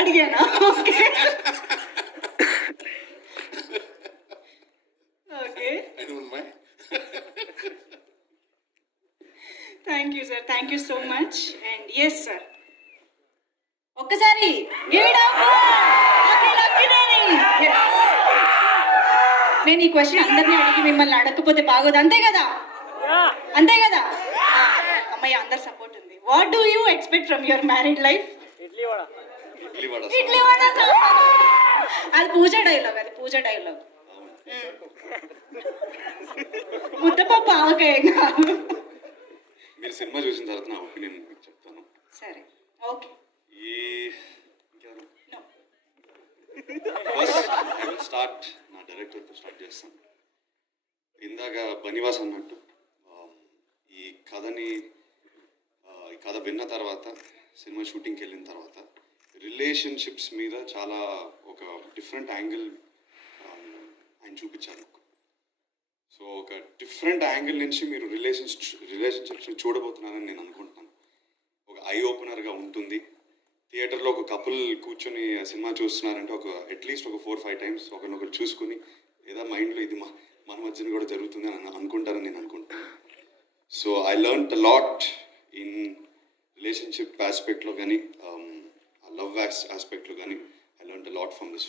అడిగానా? Okay. Okay. I don't mind. Thank you sir, thank you so much. And yes sir, ఒక్కసారి give it up for Akhil Akkineni. Yes. నేను ఈ question అందరినీ అడిగి మిమ్మల్ని అడగకపోతే బాగోదు, అంతే కదా? అంతే కదా? అమ్మయ్య, అందరు సపోర్ట్ ఉంది. What do you expect from your married life? Idli vada idli vada. అది పూజ డైలాగ్, అది పూజ డైలాగ్. ముద్దపప్పు ఆవకాయ కాదు. మీరు సినిమా చూసిన తర్వాత నా ఒపీనియన్ మీకు చెప్తాను. సరే, ఓకే. ఈ ఫస్ట్ ఐ విల్ స్టార్ట్ నా డైరెక్టర్తో స్టార్ట్ చేస్తాను. ఇందాక బనివాస్ అన్నట్టు ఈ కథ విన్న తర్వాత, సినిమా షూటింగ్కి వెళ్ళిన తర్వాత రిలేషన్షిప్స్ మీద చాలా ఒక డిఫరెంట్ యాంగిల్ ఆయన చూపించారు. సో ఒక డిఫరెంట్ యాంగిల్ నుంచి మీరు రిలేషన్షిప్స్ని చూడబోతున్నారని నేను అనుకుంటున్నాను. ఒక ఐ ఓపెనర్గా ఉంటుంది. థియేటర్లో ఒక కపుల్ కూర్చొని సినిమా చూస్తున్నారంటే అట్లీస్ట్ ఒక 4-5 టైమ్స్ ఒకరినొకరు చూసుకుని లేదా మైండ్లో ఇది మన మధ్యన కూడా జరుగుతుంది అని అనుకుంటారని నేను అనుకుంటున్నాను. So I learned a lot in relationship ఆస్పెక్ట్లో కానీ, లవ్ ఆస్పెక్ట్లో కానీ I learned a lot from this film.